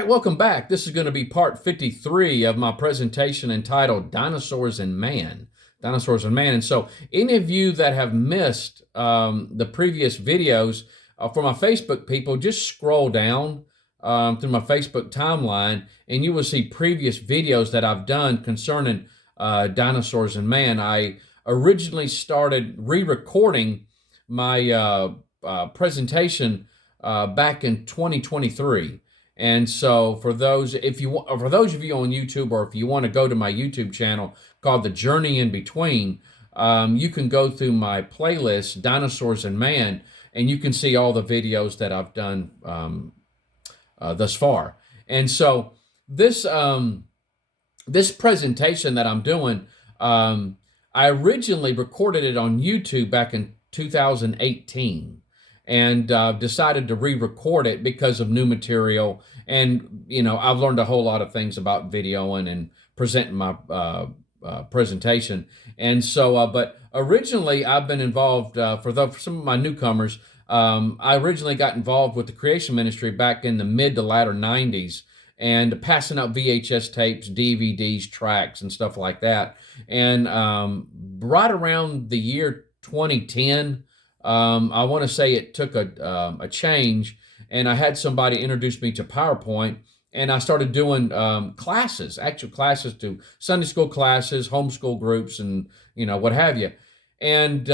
right, welcome back. This is going to be part 53 of my presentation entitled Dinosaurs and Man. Dinosaurs and Man. And so any of you that have missed the previous videos for my Facebook people, just scroll down through my Facebook timeline and you will see previous videos that I've done concerning Dinosaurs and Man. I originally started re-recording my presentation back in 2023. And so for those of you on YouTube, or if you want to go to my YouTube channel called The Journey in Between, you can go through my playlist, Dinosaurs and Man, and you can see all the videos that I've done thus far. And so this presentation that I'm doing, I originally recorded it on YouTube back in 2018. And decided to re-record it because of new material. And, you know, I've learned a whole lot of things about videoing and presenting my presentation. And so, but originally I've been involved, for some of my newcomers, I originally got involved with the Creation Ministry back in the mid to latter 90s and passing out VHS tapes, DVDs, tracks, and stuff like that. And right around the year 2010, I want to say it took a change, and I had somebody introduce me to PowerPoint, and I started doing classes, actual classes, to Sunday school classes, homeschool groups, and what have you. And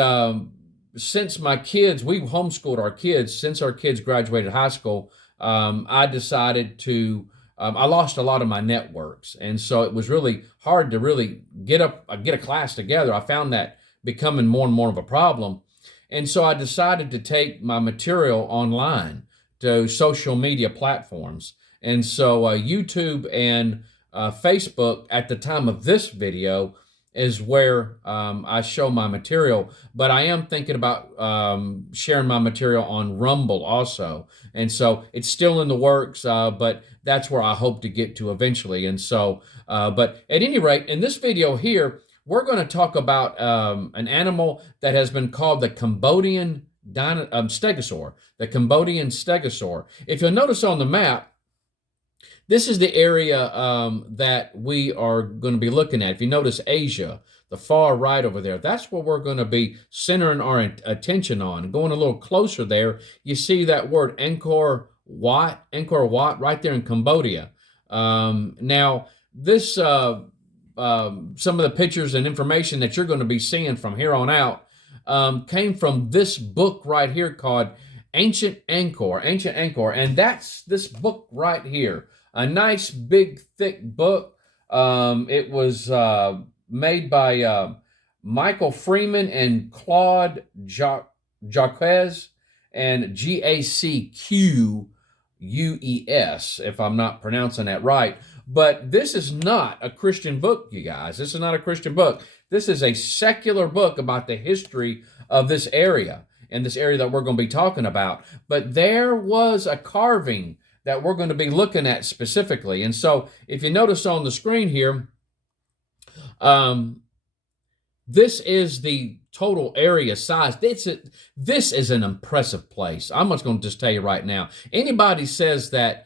since my kids, we homeschooled our kids, since our kids graduated high school, I decided to, I lost a lot of my networks, and so it was really hard to really get a class together. I found that becoming more and more of a problem. And so I decided to take my material online to social media platforms. And so YouTube and Facebook at the time of this video is where I show my material. But I am thinking about sharing my material on Rumble also. And so it's still in the works, but that's where I hope to get to eventually. And so, but at any rate, in this video here, we're going to talk about an animal that has been called the Cambodian Stegosaur. The Cambodian Stegosaur. If you'll notice on the map, this is the area that we are going to be looking at. If you notice Asia, the far right over there, that's where we're going to be centering our attention on. Going a little closer there, you see that word Angkor Wat right there in Cambodia. Now, this some of the pictures and information that you're going to be seeing from here on out came from this book right here called Ancient Angkor, and that's this book right here. A nice, big, thick book. It was made by Michael Freeman and Claude Jacques, and Gacqueus, if I'm not pronouncing that right. But this is not a Christian book, you guys. This is not a Christian book. This is a secular book about the history of this area, and this area that we're going to be talking about. But there was a carving that we're going to be looking at specifically. And so if you notice on the screen here, this is the total area size. This is an impressive place. I'm just going to just tell you right now. Anybody says that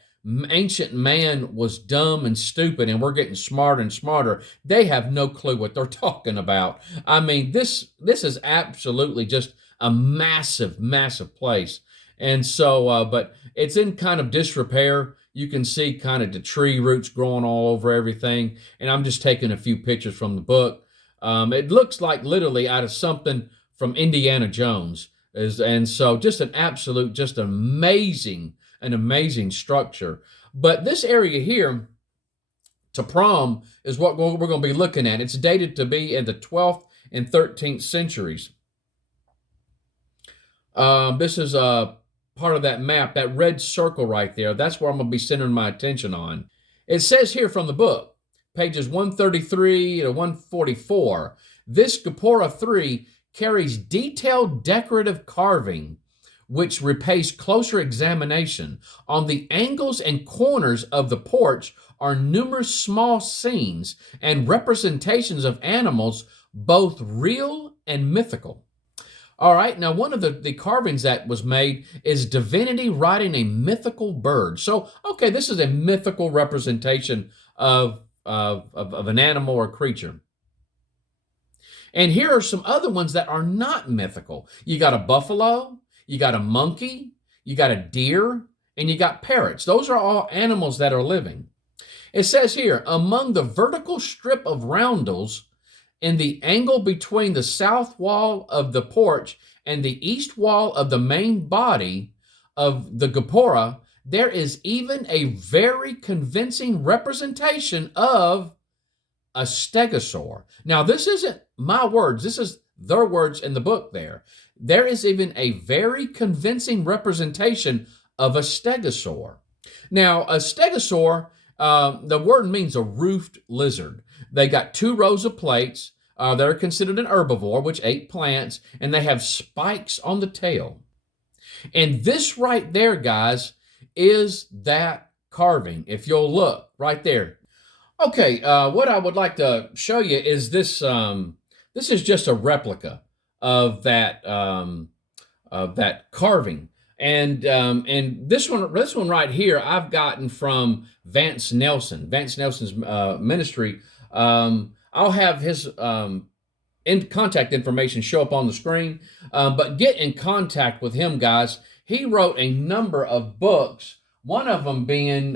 ancient man was dumb and stupid and we're getting smarter and smarter, they have no clue what they're talking about. I mean, this is absolutely just a massive, massive place. And so, but it's in kind of disrepair. You can see kind of the tree roots growing all over everything. And I'm just taking a few pictures from the book. It looks like literally out of something from Indiana Jones. And so just an absolute, just an amazing structure. But this area here, to Prom, is what we're going to be looking at. It's dated to be in the 12th and 13th centuries. This is a part of that map, that red circle right there. That's where I'm going to be centering my attention on. It says here from the book, pages 133 to 144, this Gapora 3 carries detailed decorative carving which repays closer examination. On the angles and corners of the porch are numerous small scenes and representations of animals, both real and mythical. All right, now one of the carvings that was made is divinity riding a mythical bird. So, okay, this is a mythical representation of an animal or creature. And here are some other ones that are not mythical. You got a buffalo, you got a monkey, you got a deer, and you got parrots. Those are all animals that are living. It says here, among the vertical strip of roundels in the angle between the south wall of the porch and the east wall of the main body of the Gapora, there is even a very convincing representation of a stegosaur. Now, this isn't my words. This is their words in the book there. There is even a very convincing representation of a stegosaur. Now, a stegosaur, the word means a roofed lizard. They got 2 rows of plates. They're considered an herbivore, which ate plants, and they have spikes on the tail. And this right there, guys, is that carving. If you'll look right there. Okay, what I would like to show you is this. This is just a replica of that carving, and this one right here I've gotten from Vance Nelson. Vance Nelson's ministry. I'll have his in contact information show up on the screen, but get in contact with him, guys. He wrote a number of books. One of them being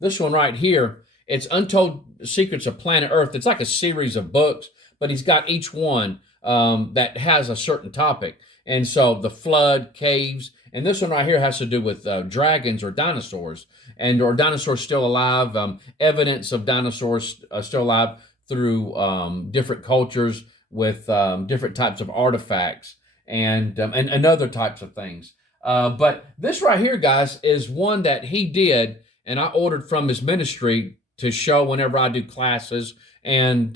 this one right here. It's Untold Secrets of Planet Earth. It's like a series of books, but he's got each one that has a certain topic. And so the flood, caves, and this one right here has to do with dragons or dinosaurs, or dinosaurs still alive, evidence of dinosaurs still alive through different cultures with different types of artifacts and other types of things. But this right here, guys, is one that he did, and I ordered from his ministry to show whenever I do classes and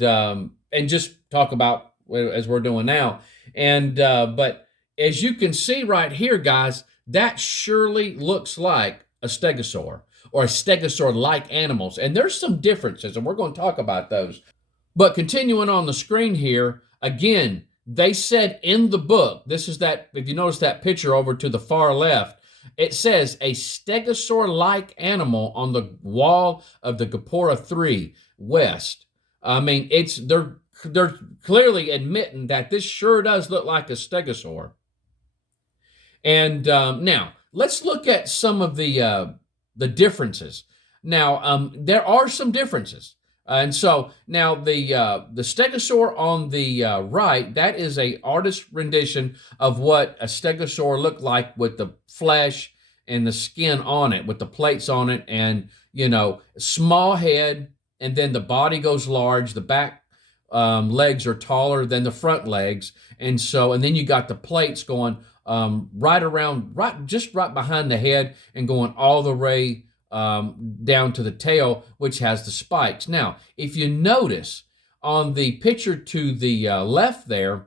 just talk about as we're doing now. And but as you can see right here, guys, that surely looks like a stegosaur or a stegosaur-like animals. And there's some differences, and we're going to talk about those. But continuing on the screen here, again, they said in the book, this is that, if you notice that picture over to the far left, it says a stegosaur-like animal on the wall of the Gapora 3 West. I mean, they're clearly admitting that this sure does look like a stegosaur. And now let's look at some of the differences. Now there are some differences. And so now the stegosaur on the right, that is a artist rendition of what a stegosaur looked like with the flesh and the skin on it, with the plates on it, and small head, and then the body goes large. The back legs are taller than the front legs, and then you got the plates going just right behind the head and going all the way down to the tail, which has the spikes. Now, if you notice on the picture to the left there,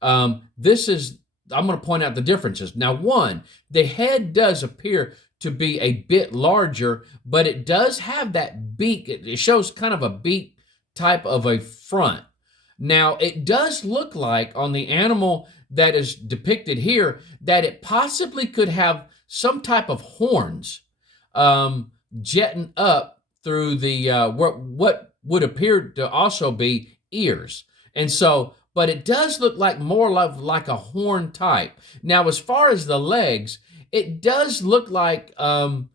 I'm going to point out the differences. Now, one, the head does appear to be a bit larger, but it does have that beak. It shows kind of a beak type of a front. Now, it does look like on the animal that is depicted here that it possibly could have some type of horns jetting up through the what would appear to also be ears. And so, but it does look like more like a horn type. Now, as far as the legs, it does look like in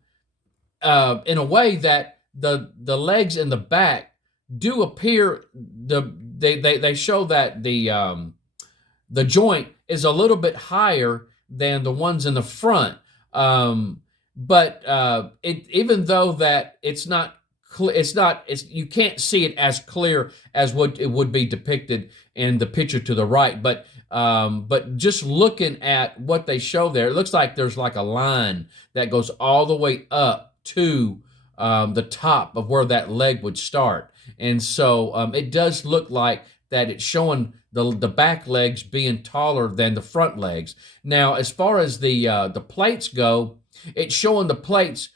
a way that the legs in the back do appear, they show that the joint is a little bit higher than the ones in the front. But even though that it's not you can't see it as clear as what it would be depicted in the picture to the right. But just looking at what they show there, it looks like there's like a line that goes all the way up to the top of where that leg would start. And so it does look like that it's showing the back legs being taller than the front legs. Now, as far as the plates go, it's showing the plates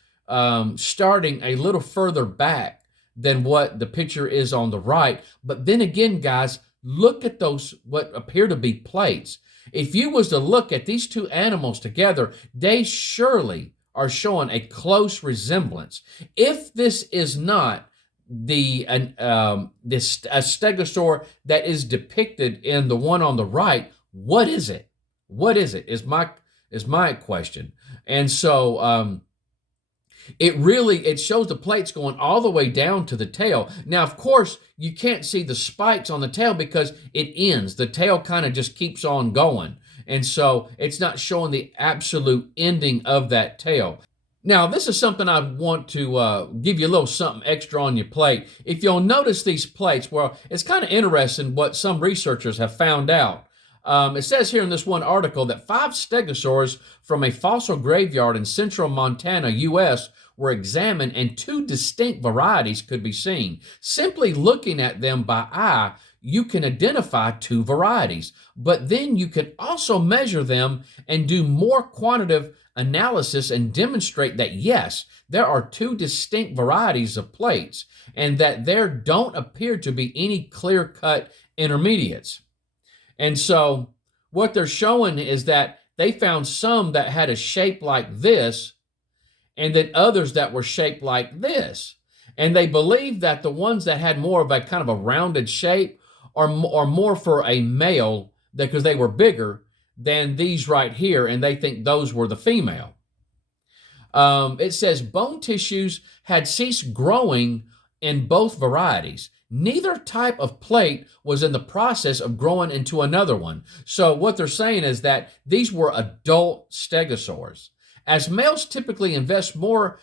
starting a little further back than what the picture is on the right. But then again, guys, look at those, what appear to be plates. If you was to look at these two animals together, they surely are showing a close resemblance. If this is not this a stegosaur that is depicted in the one on the right, what is it? What is it? Is my question. And so it shows the plates going all the way down to the tail. Now, of course, you can't see the spikes on the tail because it ends. The tail kind of just keeps on going. And so it's not showing the absolute ending of that tail. Now, this is something I want to give you a little something extra on your plate. If you'll notice these plates, well, it's kind of interesting what some researchers have found out. It says here in this one article that 5 stegosaurs from a fossil graveyard in central Montana, U.S., were examined and 2 distinct varieties could be seen. Simply looking at them by eye, you can identify 2 varieties, but then you can also measure them and do more quantitative analysis and demonstrate that yes, there are 2 distinct varieties of plates and that there don't appear to be any clear-cut intermediates. And so what they're showing is that they found some that had a shape like this and then others that were shaped like this. And they believe that the ones that had more of a kind of a rounded shape are more for a male because they were bigger than these right here, and they think those were the female. It says bone tissues had ceased growing in both varieties. Neither type of plate was in the process of growing into another one. So what they're saying is that these were adult stegosaurs. As males typically invest more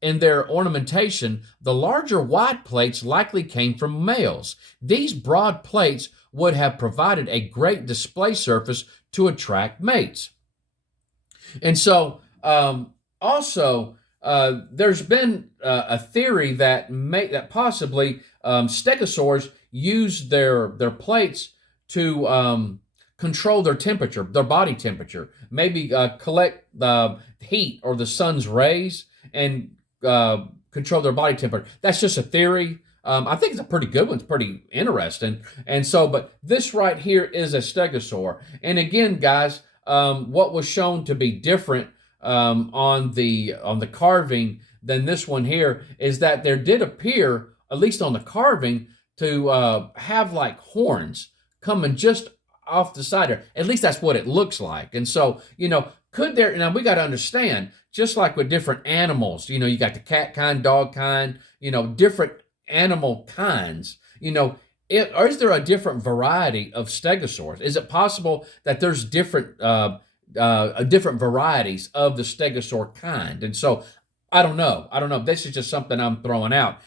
in their ornamentation, the larger wide plates likely came from males. These broad plates would have provided a great display surface to attract mates. And so also there's been a theory that possibly stegosaurs use their plates to control their temperature, their body temperature, maybe collect the heat or the sun's rays and control their body temperature. That's just a theory. I think it's a pretty good one. It's pretty interesting. And so, but this right here is a stegosaur. And again, guys, what was shown to be different on the carving than this one here is that there did appear, at least on the carving, to have like horns coming just off the side there. At least that's what it looks like. And so, could there, now we got to understand, just like with different animals, you got the cat kind, dog kind, different animal kinds, or is there a different variety of stegosaurs? Is it possible that there's different varieties of the stegosaur kind? And so I don't know. This is just something I'm throwing out.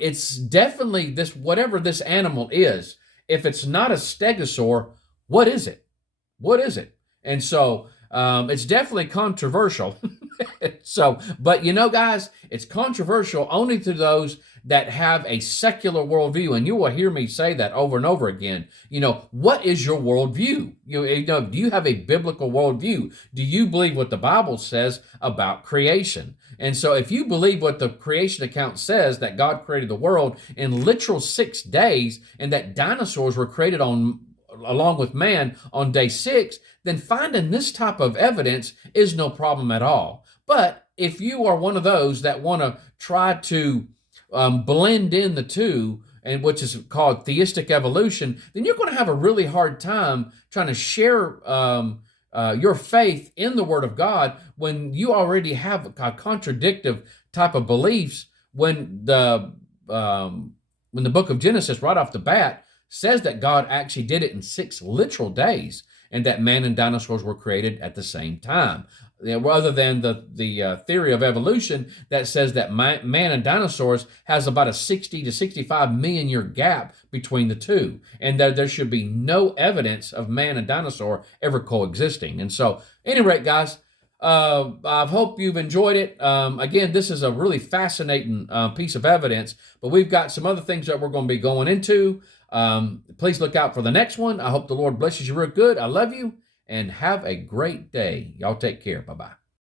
It's definitely this, whatever this animal is, if it's not a stegosaur, what is it? What is it? And so it's definitely controversial. But guys, it's controversial only to those that have a secular worldview. And you will hear me say that over and over again. What is your worldview? Do you have a biblical worldview? Do you believe what the Bible says about creation? And so if you believe what the creation account says, that God created the world in literal 6 days and that dinosaurs were created along with man on day 6, then finding this type of evidence is no problem at all. But if you are one of those that want to try to blend in the two, and which is called theistic evolution, then you're going to have a really hard time trying to share your faith in the Word of God when you already have a contradictive type of beliefs. When the book of Genesis, right off the bat, says that God actually did it in 6 literal days, and that man and dinosaurs were created at the same time. Rather than the theory of evolution that says that man and dinosaurs has about a 60 to 65 million year gap between the two, and that there should be no evidence of man and dinosaur ever coexisting. And so, at any rate, guys, I hope you've enjoyed it. Again, this is a really fascinating piece of evidence, but we've got some other things that we're going to be going into. Please look out for the next one. I hope the Lord blesses you real good. I love you. And have a great day. Y'all take care. Bye-bye.